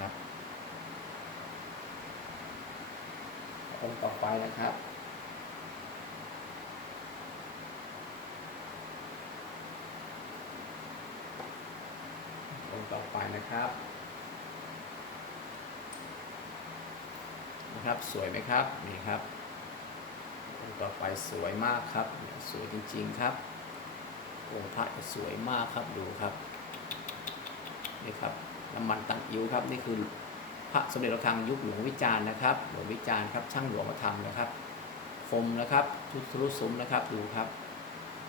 นะครับองค์ต่อไปนะครับองค์ต่อไปนะครับ นะครับสวยไหมครับ นี่ครับองค์ต่อไปสวยมากครับ สวยจริง ๆ ครับองค์พระจะสวยมากครับดูครับ นี่ครับ น้ำมันตังอิ้วครับนี่คือพระสมเด็จระฆังยุคหลวงวิจารณ์นะครับหลวงวิจารณ์ครับช่างหลวงมาทำนะครับคมนะครับทุทะลุซุ้มนะครับดูครับ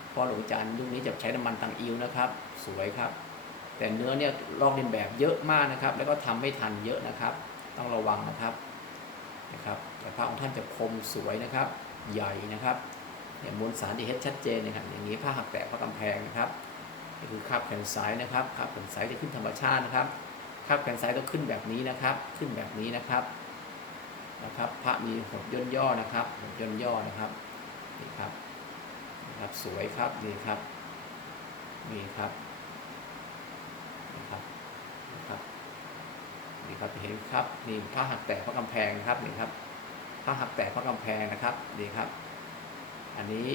เพราะหลวงวิจารณ์ยุคนี้จะใช้น้ำมันตังอิ้วนะครับ สวยครับ แต่เนื้อเนี่ยลอกเลียนแบบเยอะมากนะครับ แล้วก็ทำไม่ทันเยอะนะครับ ต้องระวังนะครับนะครับแต่พระองค์ท่านจะคมสวยนะครับ ใหญ่นะครับเนี่ยมวลสารที่เห็นชัดเจนนะครับอย่างนี้ผ้าหักแตกพระกำแพงนะครับนี่คือคาบแผ่นสายนะครับคาบแผ่นสายจะขึ้นธรรมชาตินะครับ คราบแผ่นสายต้องขึ้นแบบนี้นะครับ ขึ้นแบบนี้นะครับ นะครับ พระมีหดย่นย่อนะครับหดย่นย่อนะครับนี่ครับนะครับสวยครับนี่ครับนี่ครับนี่ครับนี่ครับนี่ครับเห็นครับนี่ผ้าหักแตกพระกำแพงนะครับนี่ครับผ้าหักแตกพระกำแพงนะครับนี่ครับ อันนี้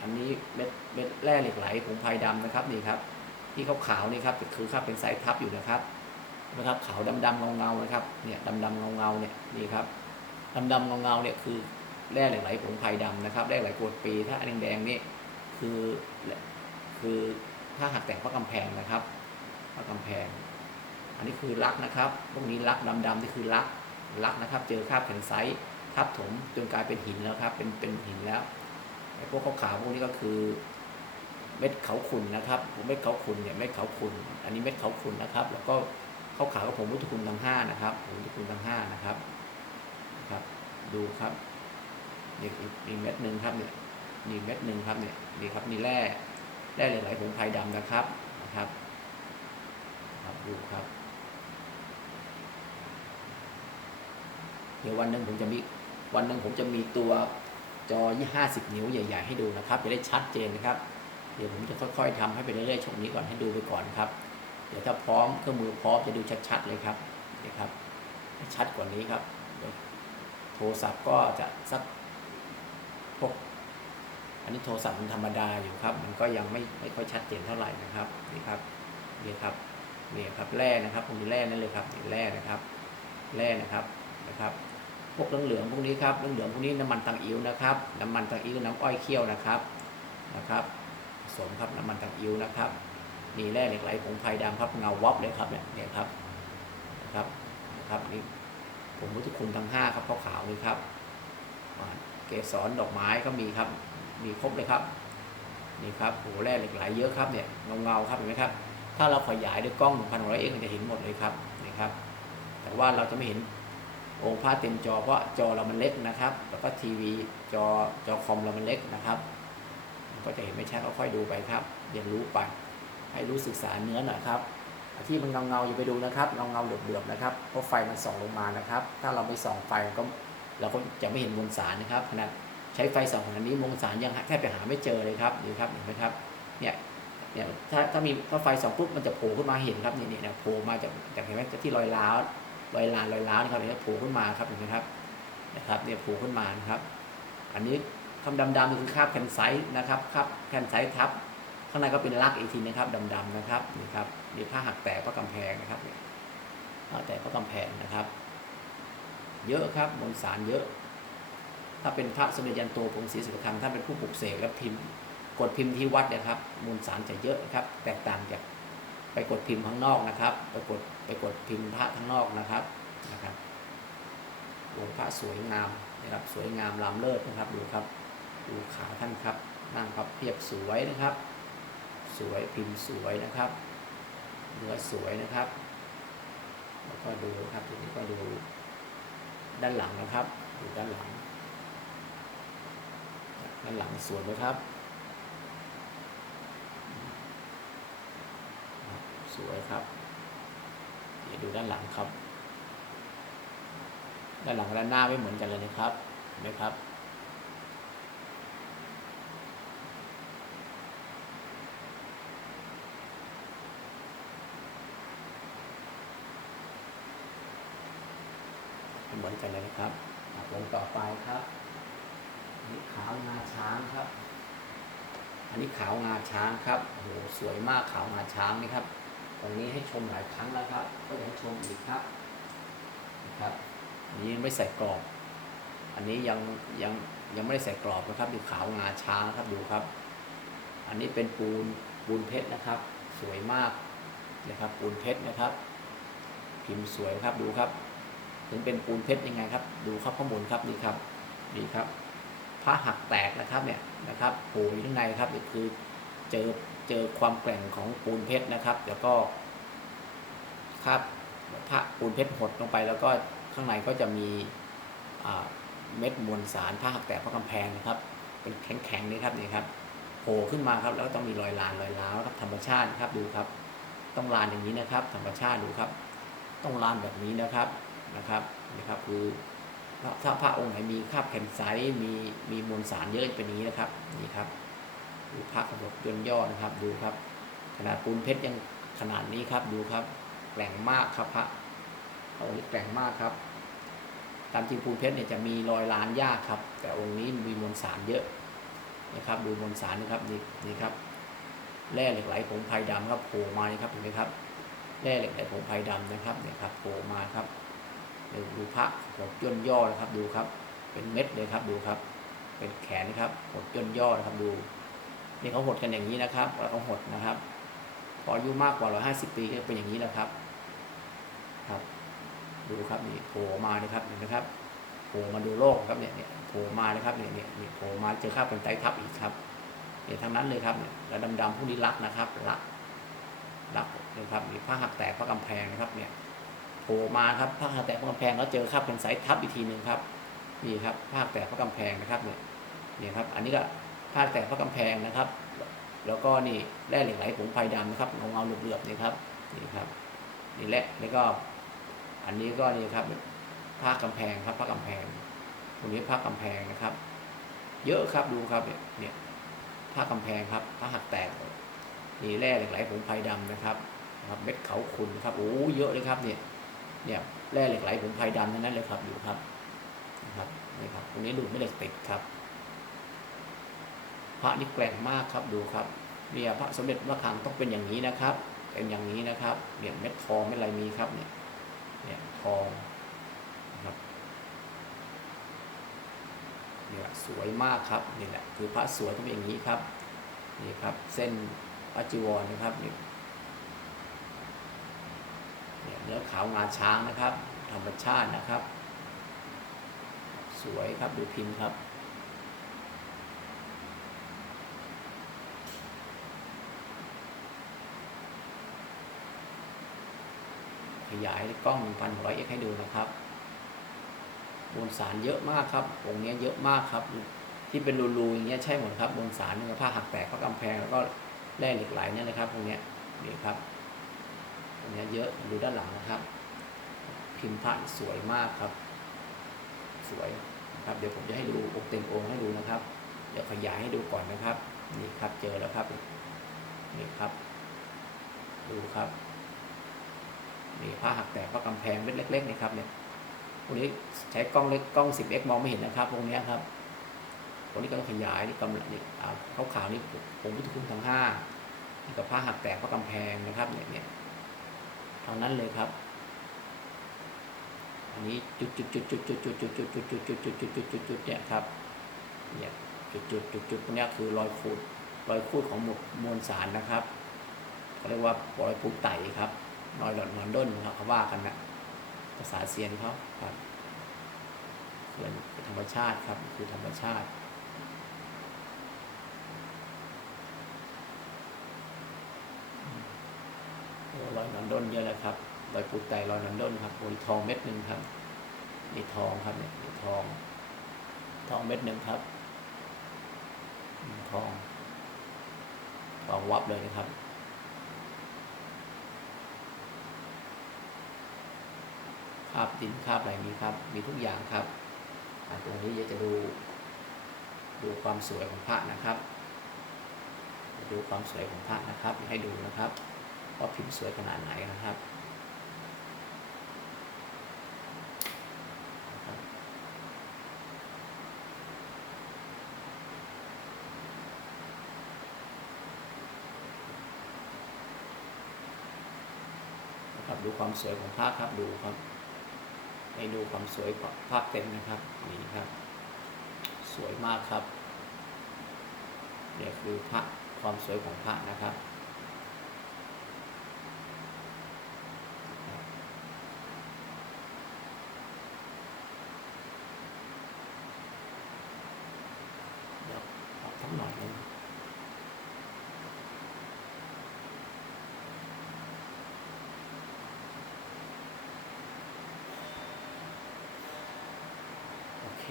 อันนี้เม็ดเม็ดแร่เหล็กไหลผงไพรดำนะครับนี่ครับที่ขาวขาวๆนี่ครับคือครับเป็นสายทับอยู่นะครับ นะครับขาวดำดำเงาเงานะครับเนี่ยดำดำเงาเงาเนี่ยนี่ครับดำดำเงาเงาเนี่ยคือแร่หล็กไหลผงไพรดำนะครับแร่หล็กไหลกรวดปีถ้าอันแดงๆนี่คือคือถ้าหักแตกพระกำแพงนะครับพระกำแพง อันนี้คือลักนะครับพวกนี้ลักดำๆนี่คือลักลักนะครับ เจอคราบแผ่นไซส์ทับถมจนกลายเป็นหินแล้วครับ เป็นเป็นหินแล้วไอ้พวกขาวๆพวกนี้ก็คือ เม็ดเขาขุนนะครับเม็ดเขาขุนเนี่ยเม็ดเขาขุนอันนี้เม็ดเขาขุนนะครับ แล้วก็ ขาขาวๆก็ผมรุตคุณทั้งห้านะครับผมรุคุณทั้งห้านะครับครับ ดูครับนี่อีกมีเม็ดหนึ่งครับเนี่ยมีเม็ดหนึ่งครับเนี่ยนี่ครับนี่แร่แร่เหลวไหลผงไพรดำนะครับนะครับ ครับดูครับ เดี๋ยววันหนึ่งผมจะมีวันหนึ่งผมจะมีตัวจอ 50 นิ้วใหญ่ๆให้ดูนะครับ จะได้ชัดเจนนะครับ เดี๋ยวผมจะค่อยๆทำให้ไปเรื่อยๆช่วงนี้ก่อนให้ดูไปก่อนครับ เดี๋ยวถ้าพร้อมเครื่องมือพร้อมจะดูชัดๆเลยครับนี่ครับชัดกว่านี้ครับ โทรศัพท์ก็จะสักพวกอันนี้โทรศัพท์มันธรรมดาอยู่ครับ มันก็ยังไม่ไม่ค่อยชัดเจนเท่าไหร่นะครับนี่ครับนี่ครับนี่ครับแร่นะครับผมมีแร่นั่นเลยครับนี่แร่นะครับแร่นะครับนะครับ พวกเหลืองๆพวกนี้ครับเหลืองๆพวกนี้น้ำมันตังอิ้วนะครับ น้ำมันตังอิ้วน้ำอ้อยเคี่ยวนะครับนะครับผสมครับน้ำมันตังอิ้วนะครับ นี่แร่เหล็กไหลผงไพรดำครับเงาวับเลยครับเนี่ยเนี่ยครับนะครับนะครับนี่ผมรู้ทุกคุณทั้งห้าครับขาวๆนี่ครับเกสรดอกไม้ก็มีครับ มีครบเลยครับนี่ครับโอ้โหแร่เหล็กไหลเยอะครับเนี่ยเงาๆครับเห็นไหมครับ ถ้าเราขยายด้วยกล้อง1,600เอ็กซ์จะเห็นหมดเลยครับนี่ครับ แต่ว่าเราจะไม่เห็นองค์พระเต็มจอเพราะจอเรามันเล็กนะครับ แล้วก็ทีวีจอจอคอมเรามันเล็กนะครับมันก็จะเห็นไม่ชัดก็ค่อยดูไปครับเรียนรู้ไป ให้รู้ศึกษาเนื้อหน่อยครับที่มันเงาเงาๆอย่าไปดูนะครับเงาเงาๆเหลือบๆนะครับเพราะไฟมันส่องลงมานะครับ ถ้าเราไม่ส่องไฟก็เราก็จะไม่เห็นมวลสารนะครับขนาดใช้ไฟส่องขนาดนี้มวลสารยังแทบไปหาไม่เจอเลยครับดูครับเห็นไหมครับเนี่ยเนี่ยถ้าถ้ามีถ้าไฟส่องปุ๊บมันจะโผล่ขึ้นมาเห็นครับเนี่ยเนี่ยโผล่มาจากจากเห็นไหมจากที่รอยร้าวรอยลานรอยล้าวนะครับเนี่ยโผล่ขึ้นมาครับเห็นไหมครับนะครับเนี่ยโผล่ขึ้นมานะครับ อันนี้คำดำๆคือคราบแคนไซต์นะครับคราบแคนไซต์ทับ ข้างในก็เป็นลักอีกทีนะครับดำๆนะครับนี่ครับนี่ผ้าหักแตกเพราะกำแพงนะครับผ้าแตกเพราะกำแพงนะครับ เยอะครับมวลสารเยอะ ถ้าเป็นพระสมเด็จยันโตผงศรีสุขธรรมท่านเป็นผู้ปลุกเสกและพิมพ์ กดพิมพ์ที่วัดนะครับมวลสารจะเยอะนะครับ แตกต่างจากไปกดพิมพ์ข้างนอกนะครับ ไปกดไปกดพิมพ์พระข้างนอกนะครับนะครับองค์พระสวยงามนะครับสวยงามล้ำเลิศนะครับดูครับดูขาท่านครับนั่งครับเพียบสวยนะครับ สวยพิมพ์สวยนะครับเนื้อสวยนะครับ แล้วก็ดูครับทีนี้ก็ดูด้านหลังนะครับ ดูด้านหลัง ด้านหลังสวยไหมครับ สวยครับ เดี๋ยวดูด้านหลังครับ ด้านหลังกับด้านหน้าไม่เหมือนกันเลยนะครับเห็นไหมครับ เหมือนกันเลยนะครับองค์ต่อไปครับอันนี้ขาวงาช้างครับ อันนี้ขาวงาช้างครับโอ้โหสวยมากขาวงาช้างนี่ครับตรงนี้ให้ชมหลายครั้งแล้วครับ ก็อยากให้ชมอีกครับนะครับอันนี้ไม่ใส่กรอบ อันนี้ยังยังยังไม่ได้ใส่กรอบนะครับดูขาวงาช้างครับดูครับ อันนี้เป็นปูนปูนเพชรนะครับ สวยมากนะครับปูนเพชรนะครับ พิมพ์สวยครับดูครับ ถึงเป็นปูนเพชรยังไงครับ ดูครับข้อมูลครับนี่ครับนี่ครับผ้าหักแตกนะครับเนี่ยนะครับโผล่อยู่ข้างในครับคือเจอเจอความแกร่งของปูนเพชรนะครับ แล้วก็ครับผ้าปูนเพชรหดลงไป แล้วก็ข้างในก็จะมีเม็ดมวลสารผ้าหักแตกผ้ากำแพงนะครับ เป็นแข็งๆนี่ครับนี่ครับโผล่ขึ้นมาครับแล้วก็ต้องมีรอยลานรอยร้าวครับธรรมชาติครับดูครับ ต้องลานอย่างนี้นะครับ ธรรมชาติดูครับ ต้องลานแบบนี้นะครับ นะครับนะครับคือถ้าพระองค์ไหนมีคาบแผ่นไซส์มีมีมวลสารเยอะเป็นนี้นะครับนี่ครับดูพระขบถย่นย่อนะครับดูครับ ขนาดปูนเพชรยังขนาดนี้ครับดูครับแกร่งมากครับพระองค์นี้แกร่งมากครับ ตามจริงปูนเพชรเนี่ยจะมีรอยลานยากครับ แต่องค์นี้มีมวลสารเยอะนะครับ ดูมวลสารนะครับนี่นี่ครับแร่เหล็กไหลผงไพรดำครับโผล่มานี่ครับเห็นไหมครับแร่เหล็กไหลผงไพรดำนะครับเนี่ยครับโผล่มาครับ เดี๋ยวดูพระหดย่นย่อนะครับดูครับ เป็นเม็ดเลยครับดูครับ เป็นแขนนะครับหดย่นย่อนะครับดู นี่เขาหดกันอย่างนี้นะครับแล้วเขาหดนะครับ พออายุมากกว่า150ปีก็เป็นอย่างนี้นะครับ ครับ ดูครับนี่โผล่มานะครับเห็นไหมครับโผล่มาดูโลกครับเนี่ยเนี่ยโผล่มานะครับเนี่ยเนี่ยเนี่ยโผล่มาเจอข้าเป็นไตทับอีกครับเนี่ยทั้งนั้นเลยครับเนี่ยแล้วดำๆพวกนี้รักนะครับรักรักนะครับมีผ้าหักแตกผ้ากำแพงนะครับเนี่ย ผล่มาครับผ้าหักแตกผ้ากำแพงแล้วเจอคราบเป็นสายทับอีกทีหนึ่งครับนี่ครับผ้าหักแตกผ้ากำแพงนะครับเนี่ยเนี่ยครับอันนี้ก็ผ้าหักแตกผ้ากำแพงนะครับ แล้วก็นี่แร่เหล็กไหลผงไฟดำนะครับเงาเงาเหลือบๆนี่ครับนี่ครับนี่แหละแล้วก็อันนี้ก็นี่ครับผ้ากำแพงครับผ้ากำแพงตรงนี้ผ้ากำแพงนะครับ เยอะครับดูครับเนี่ยเนี่ยผ้ากำแพงครับผ้าหักแตกนี่แร่เหล็กไหลผงไพดำนะครับครับเม็ดเขาขุนนะครับโอ้เยอะเลยครับเนี่ย เนี่ยแร่เหล็กไหลผงไพรดำนั้นเลยครับอยู่ครับนะครับนี่ครับตรงนี้ดูไม่เหล็กติดครับ พระนี่แกร่งมากครับดูครับเนี่ยพระสมเด็จพระคังต้องเป็นอย่างนี้นะครับ เป็นอย่างนี้นะครับเนี่ยเม็ดทองเม็ดอะไรมีครับเนี่ยเนี่ยทองนะครับเนี่ยสวยมากครับนี่แหละคือพระสวยต้องเป็นอย่างนี้ครับนี่ครับ เส้นปัจจิวรนะครับนี่ เนื้อขาวงาช้างนะครับ ธรรมชาตินะครับ สวยครับดูพิมพ์ครับขยายกล้อง 1,600 x ให้ดูนะครับมวลสารเยอะมากครับองค์เนี้ยเยอะมากครับ ที่เป็นรูๆอย่างเงี้ยใช่หมดครับมวลสารเนื้อผ้าหักแตกผ้ากำแพงแล้วก็แร่เหล็กไหลเนี่ยนะครับพวกเนี้ยนี่ครับ เนี้ยเยอะดูด้านหลังนะครับ พิมพ์พระสวยมากครับ สวยนะครับ เดี๋ยวผมจะให้ดูองค์เต็มองค์ให้ดูนะครับ เดี๋ยวขยายให้ดูก่อนนะครับ นี่ครับเจอแล้วครับ นี่ครับ ดูครับนี่ผ้าหักแตกผ้ากำแพงเม็ดเล็กๆนี่ครับเนี่ยพวกนี้ใช้กล้องเล็กกล้อง 10x มองไม่เห็นนะครับพวกเนี้ยครับพวกนี้ก็ขยายนี่กำลังนี่ขาวๆนี่ผมพุทธคุณทั้งห้านี่กับผ้าหักแตกผ้ากำแพงนะครับเนี่ยเนี่ย ทางนั้นเลยครับ อันนี้จุดจุดจุดจุดจุดจุดจุดจุดจุดจุดจุดจุดจุดจุดจุดจุดเนี่ยครับเนี่ยจุดจุดจุดจุดพวกเนี้คือรอยขูดรอยขูดของมวลสารนะครับเขาเรียกว่ารอยปูไตครับรอยหลอดหนอนด้นครับเขาว่ากันนะภาษาเซียนเขาครับส่วนธรรมชาติครับคือธรรมชาติ โอ้รอยหนอน ด้นเยอะเลยครับรอยปูไตรอยนอนด้นครับโอ้ยทองเม็ดหนึ่งครับนี่ทองครับเนี่ยนี่ทอง ทองเม็ดหนึ่งครับทองทองวับเลยนะครับคราบดินคราบอะไรมีครับ มีทุกอย่างครับตรงนี้จะดูดูความสวยของพระนะครับ ดูความสวยของพระนะครับ ให้ดูนะครับ ว่าพิมพ์สวยขนาดไหนนะครับครับดูความสวยของภาพครับดูครับให้ดูความสวยของภาพเต็มนะครับนี่ครับ สวยมากครับเนี่ยคือพระความสวยของพระนะครับ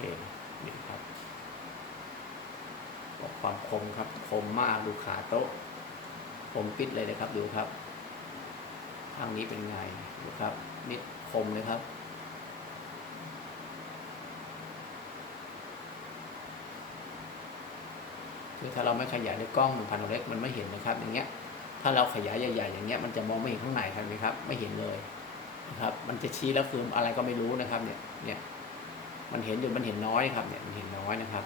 นี่ครับบอกความคมครับ คมมากดูขาโต๊ะคมปิดเลยนะครับดูครับทางนี้เป็นไงดูครับ นิดคมเลยครับคือถ้าเราไม่ขยายด้วยกล้องหนึ่งพันเล็กมันไม่เห็นนะครับ อย่างเงี้ย ถ้าเราขยายใหญ่ ๆ อย่างเงี้ยมันจะมองไม่เห็นข้างในครับไหมครับ ไม่เห็นเลยนะครับ มันจะชี้แล้วคืออะไรก็ไม่รู้นะครับ เนี่ยเนี่ย มันเห็นอยู่มันเห็นน้อยครับเนี่ยมันเห็นน้อยนะครับ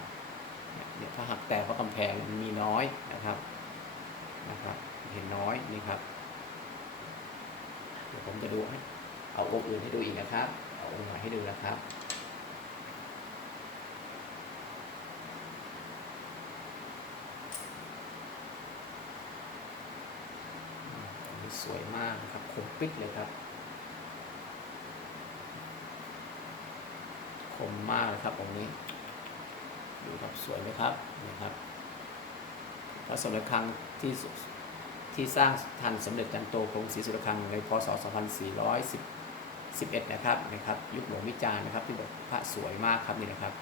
เนี่ยถ้าหักแต่เพราะกำแพงมันมีน้อยนะครับนะครับ เห็นน้อยนี่ครับเดี๋ยวผมจะดูให้เอาองค์อื่นให้ดูอีกนะครับ เอาองค์ใหม่ให้ดูนะครับสวยมากนะครับคมปิดเลยครับ มมากเลยครับองค์นี้ ดูครับสวยไหมครับนี่ครับพระสมเด็จครั้งที่สุที่สร้างทันสมเด็จจันโตกรุงศรีสุรคังในพศ 2411 นะครับนะครับ ยุคหลวงวิจารณ์นะครับที่แบบพระสวยมากครับนี่นะครับ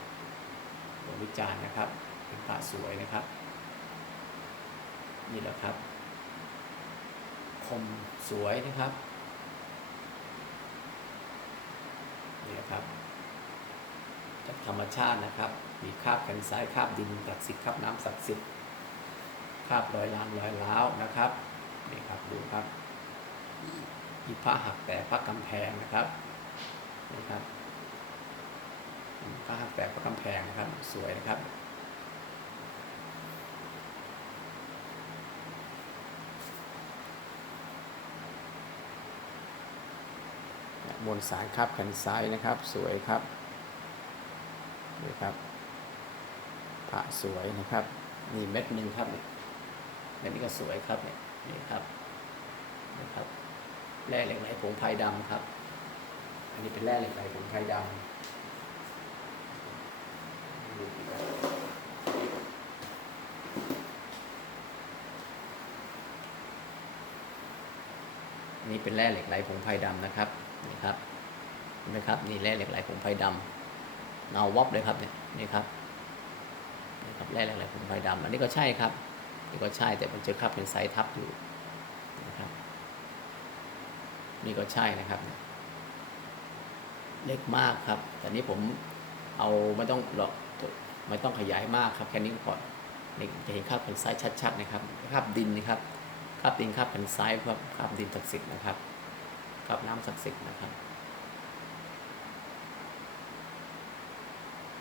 หลวงวิจารณ์นะครับเป็นพระสวยนะครับ นี่แหละครับ คมสวยนะครับนี่นะครับ จากธรรมชาตินะครับ มีคราบแผ่นทรายคราบดินศักดิ์สิทธิ์คราบน้ำศักดิ์สิทธิ์คราบรอยลางรอยร้าวนะครับนี่ครับดูครับมีพระหักแต่พระกำแพงนะครับนี่ครับพระหักแต่พระกำแพงนะครับสวยนะครับมวลสารครับแผ่นซ้ายนะครับ สวยครับ นี่ครับพระสวยนะครับ นี่เม็ดหนึ่งครับเนี่เม็ดนี้ก็สวยครับเนี่ยนี่ครับนี่ครับแร่เหล็กไหลผงไพรดำครับ อันนี้เป็นแร่เหล็กไหลผงไพรดำนนี่เป็นแร่เหล็กไหลผงไพรดำนะครับนี่ครับเห็นไหมครับนี่แร่เหล็กไหลผงไพรดำ เงาวับเลยครับเนี่ยนี่ครับนี่ครับแร่เหล็กไหลผงไพรดำอันนี้ก็ใช่ครับนี่ก็ใช่แต่มันเจอคราบเป็นไซทับอยู่นะครับนี่ก็ใช่นะครับ เล็กมากครับ แต่นี้ผมเอาไม่ต้องหรอกไม่ต้องขยายมากครับแค่นี้ก่อนนี่จะเห็นคราบแผ่นทรายชัดๆนะครับคราบดินนะครับคราบดินคราบแผ่นทรายครับคราบดินศักดิ์สิทธิ์นะครับคราบน้ำศักดิ์สิทธิ์นะครับ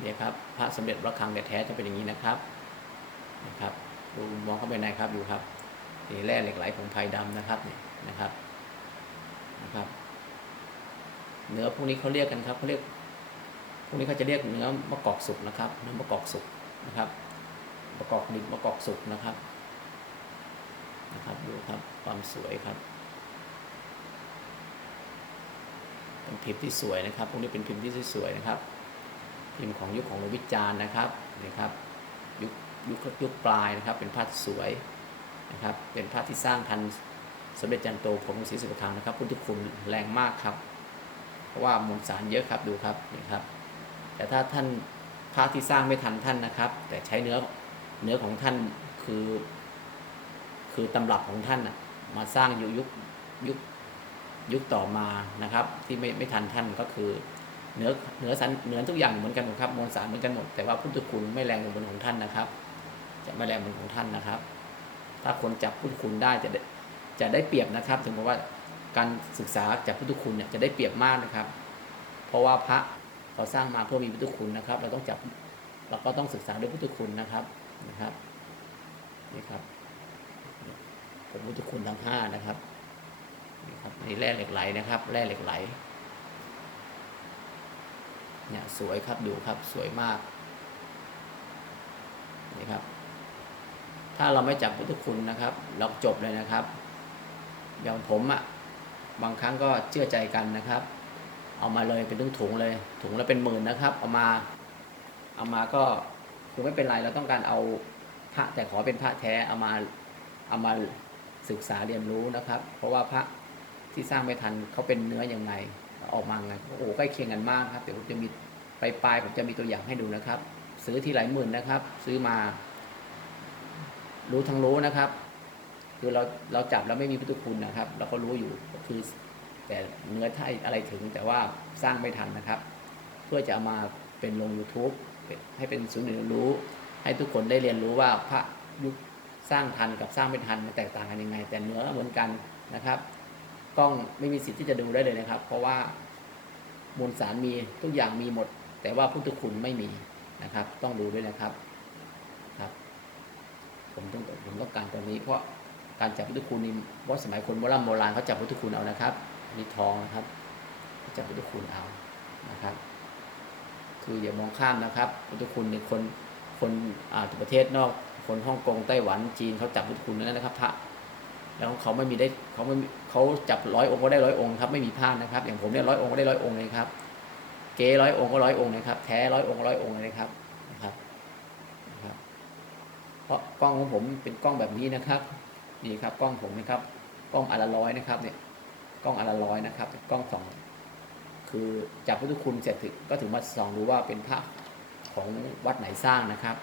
เนี่ยครับพระสมเด็จพระคังแท้จะเป็นอย่างนี้นะครับนะครับดูมองเข้าไปในครับดูครับนี่แร่เหล็กไหลผงไพรดำนะครับเนี่ยนะครับนะครับ เนื้อพวกนี้เขาเรียกกันครับเขาเรียกพวกนี้เขาจะเรียกเนื้อมะกอกสุกนะครับเนื้อมะกอกสุกนะครับมะกอกดิบมะกอกสุกนะครับนะครับดูครับความสวยครับเป็นพิมพ์ที่สวยนะครับ พวกนี้เป็นพิมพ์ที่สวยนะครับ พิมพ์ของยุคของหลวงวิจารณ์นะครับนี่ครับยุคยุคยุคปลายนะครับ เป็นภาพสวยนะครับ เป็นภาพที่สร้างทันสมเด็จจันโตพรหมศรีสุโธทางนะครับพุทธคุณแรงมากครับ เพราะว่ามวลสารเยอะครับดูครับนี่ครับ แต่ถ้าท่านภาพที่สร้างไม่ทันท่านนะครับ แต่ใช้เนื้อเนื้อของท่านคือ คือตำรับของท่านมาสร้างยุคยุคยุคยุคต่อมานะครับ ที่ไม่ไม่ทันท่านก็คือ เหนือเหนือสันเหนือทุกอย่างเหมือนกันหมดครับมวลสารเหมือนกันหมดแต่ว่าพุทธคุณไม่แรงเหมือนของท่านนะครับ จะไม่แรงเหมือนของท่านนะครับ ถ้าคนจับพุทธคุณได้จะได้จะได้เปรียบนะครับ ถึงบอกว่าการศึกษาจากพุทธคุณเนี่ยจะได้เปรียบมากนะครับ เพราะว่าพระเขาสร้างมาเพื่อมีพุทธคุณนะครับ เราต้องจับเราก็ต้องศึกษาด้วยพุทธคุณนะครับนะครับนี่ครับผมพุทธคุณทั้งห้านะครับนี่ครับนี่แร่เหล็กไหลนะครับ แร่เหล็กไหล เนี่ยสวยครับดูครับสวยมากนี่ครับ ถ้าเราไม่จับพุทธคุณนะครับ เราจบเลยนะครับ อย่างผมอะ่ะบางครั้งก็เชื่อใจกันนะครับ เอามาเลยเป็นถุงๆเลย ถุงละเป็นหมื่นนะครับ เอามา เอามาก็คือไม่เป็นไรเราต้องการเอาพระแต่ขอเป็นพระแท้เอามาเอามาศึกษาเรียนรู้นะครับ เพราะว่าพระที่สร้างไม่ทันเขาเป็นเนื้ออย่างไง ออกมาไงโอ้โหใกล้เคียงกันมากครับเดี๋ยวผมจะมีปลายผมจะมีตัวอย่างให้ดูนะครับ ซื้อที่หลายหมื่นนะครับ ซื้อมา รู้ทั้งรู้นะครับ คือเราเราจับแล้วไม่มีพุทธคุณนะครับ เราก็รู้อยู่ก็คือแต่เนื้อไทยอะไรถึงแต่ว่าสร้างไม่ทันนะครับ เพื่อจะเอามาเป็นลง YouTube เป็นให้เป็นศูนย์เรียนรู้ ให้ทุกคนได้เรียนรู้ว่าพระยุคสร้างทันกับสร้างไม่ทันมันแตกต่างกันยังไง แต่เนื้อเหมือนกันนะครับ กล้องไม่มีสิทธิ์ที่จะดูได้เลยนะครับ เพราะว่ามวลสารมีทุกอย่างมีหมด แต่ว่าพุทธคุณไม่มีนะครับ ต้องดูด้วยนะครับครับ ผมต้องผมต้องการตัวนี้ เพราะการจับพุทธคุณนี่ว่าสมัยคนโบราณโบราณเขาจับพุทธคุณเอานะครับอันนี่ทองนะครับจับพุทธคุณเอานะครับ คืออย่ามองข้ามนะครับ พุทธคุณเนี่ยคนคนอ่าประเทศนอก คนฮ่องกงไต้หวันจีนเขาจับพุทธคุณนั่นนะครับพระ แล้วเขาไม่มีได้เขาไม่เขาจับร้อยองค์ก็ได้ร้อยองค์ครับไม่มีพลาดนะครับ อย่างผมเนี่ยร้อยองค์ก็ได้ร้อยองค์เลยครับ เก๋ร้อยองค์ก็ร้อยองค์นะครับ แท้ร้อยองค์ก็ร้อยองค์เลยครับนะครับนะครับ เพราะกล้องของผมเป็นกล้องแบบนี้นะครับนี่ครับกล้องผมนะครับกล้องอัละร้อยนะครับเนี่ยกล้องอัละร้อยนะครับกล้องสองคือจับพุทธคุณเสร็จถึงก็ถึงมาส่องดูว่าเป็นพระของวัดไหนสร้างนะครับ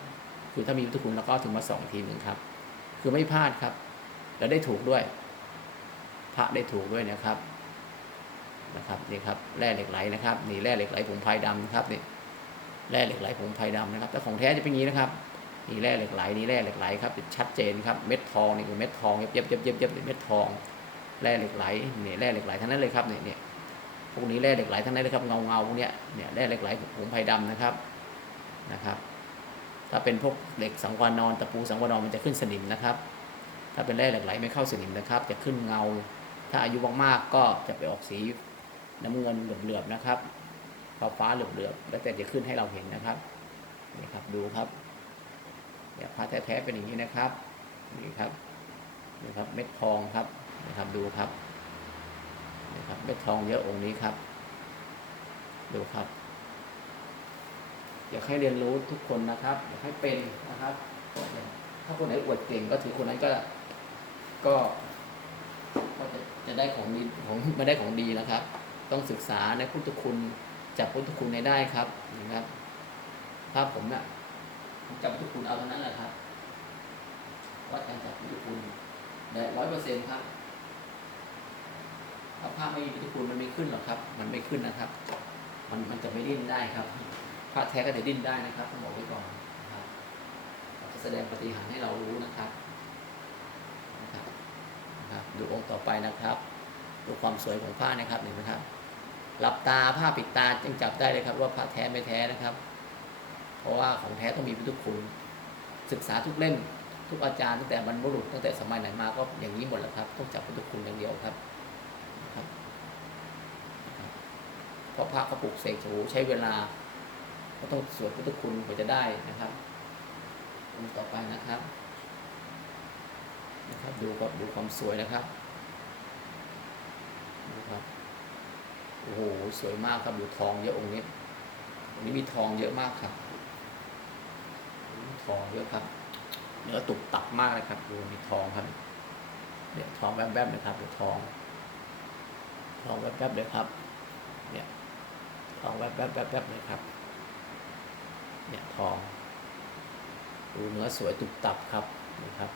คือถ้ามีพุทธคุณแล้วก็ถึงมาส่องทีหนึ่งครับ คือไม่พลาดครับ แล้วได้ถูกด้วย พระได้ถูกด้วยนะครับนะครับนี่ครับแร่เหล็กไหลนะครับนี่แร่เหล็กไหลผงพายดำนะครับนี่แร่เหล็กไหลผงพายดำนะครับแต่ของแท้จะเป็นอย่างนี้นะครับนี่แร่เหล็กไหลนี่แร่เหล็กไหลครับชัดเจนครับเม็ดทองนี่คือเม็ดทองเย็บเย็บเย็บเย็บเย็บเม็ดทองแร่เหล็กไหลนี่แร่เหล็กไหลทั้งนั้นเลยครับเนี่ยเนี่ยพวกนี้แร่เหล็กไหลทั้งนั้นเลยครับเงาเงาๆพวกเนี้ยเนี่ยแร่เหล็กไหลผงไผ่ดำนะครับนะครับ ถ้าเป็นพวกเหล็กสังวานอนตะปูสังวานอนมันจะขึ้นสนิมนะครับ ถ้าเป็นแร่เหล็กไหลไม่เข้าสนิมนะครับ จะขึ้นเงา ถ้าอายุมากๆก็จะไปออกสีน้ำเงินเหลือบๆนะครับฟ้าฟ้าเหลือบๆแล้วแต่จะขึ้นให้เราเห็นนะครับนี่ครับดูครับเนี่ยพระแท้ๆเป็นอย่างนี้นะครับนี่ครับนี่ครับเม็ดทองครับนะครับดูครับนะครับเม็ดทองเยอะองค์นี้ครับ ดูครับ อยากให้เรียนรู้ทุกคนนะครับอยากให้เป็นนะครับ ถ้าคนไหนอวดเก่งก็ถือคนนั้นก็ ก็ก็จะจะได้ของดีของไม่ได้ของดีนะครับ ต้องศึกษาในพุทธคุณจับพุทธคุณให้ได้ครับนะครับถ้าผมเนี่ยจับพุทธคุณเอาเท่านั้นแหละครับวัดการจับพุทธคุณได้ร้อยเปอร์เซ็นต์ครับถ้าภาพไม่มีพุทธคุณมันไม่ขึ้นหรอกครับ มันไม่ขึ้นนะครับ มันมันจะไม่ดิ้นได้ครับพระแท้ก็จะดิ้นได้นะครับต้องบอกไว้ก่อนนะครับเราจะ แสดงปฏิหารให้เรารู้นะครับนะครับนะครับ ดูองค์ต่อไปนะครับ ดูความสวยของผ้านะครับเห็นไหมครับหลับตาผ้าปิดตาจึงจับได้เลยครับ ว่าพระแท้ไม่แท้นะครับ เพราะว่าของแท้ต้องมีพุทธคุณศึกษาทุกเล่มทุกอาจารย์ตั้งแต่บรรพบุรุษตั้งแต่สมัยไหนมาก็อย่างนี้หมดแล้วครับ ต้องจับพุทธคุณอย่างเดียวครับเพราะพระเขาปลุกเสกโอ้ใช้เวลาก็ต้องสวดพุทธคุณกว่าจะได้นะครับ องค์ต่อไปนะครับนะครับดูครับดูความสวยนะครับดูครับโอ้โหสวยมากครับดูทองเยอะองค์นี้องค์นี้มีทองเยอะมากครับทองเยอะครับเนื้อตุกตักมากเลยครับดูมีทองครับเนี่ยทองแวบๆเลยครับดูทองทองแวบๆเลยครับ เนี่ยทองแวบๆแวบๆเลยครับ เนี่ยทอง ดูเนื้อสวยตุบตับครับนะครับ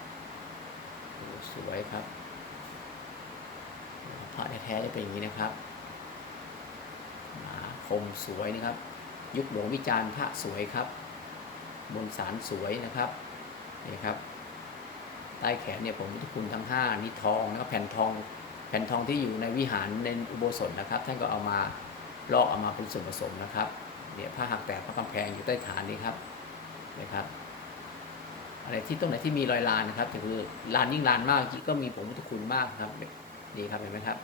สวยครับพระแท้ๆจะเป็นอย่างนี้นะครับหนาคมสวยนะครับ ยุคหลวงวิจารณ์พระสวยครับ บนสารสวยนะครับนี่ครับใต้แขนเนี่ยผมพุทธคุณทั้งห้านี่ทองแล้วก็แผ่นทอง แผ่นทองที่อยู่ในวิหารในอุโบสถนะครับ ท่านก็เอามาลอกเอามาเป็นส่วนผสมนะครับเนี่ยผ้าหักแตกพระกำแพงอยู่ใต้ฐานนี้ครับนะครับ อะไรที่ตรงไหนที่มีรอยลานนะครับก็คือลานยิ่งลานมากก็มีผมพุทธคุณมากครับนี่ครับเห็นไหมครับ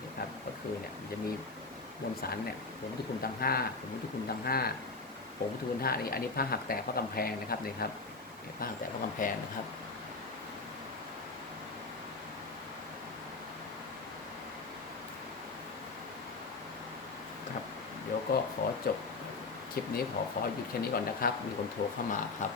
นี่ครับก็คือเนี่ยมันจะมีมวลสารเนี่ยผงพุทธคุณทั้งห้าผงพุทธคุณทั้งห้าผงพุทธคุณห้านี่อันนี้ผ้าหักแตกเพราะกำแพงนะครับนี่ครับนี่ผ้าหักแตกเพราะกำแพงนะครับครับ เดี๋ยวก็ขอจบคลิปนี้ขอขอหยุดแค่นี้ก่อนนะครับ มีคนโทรเข้ามาครับ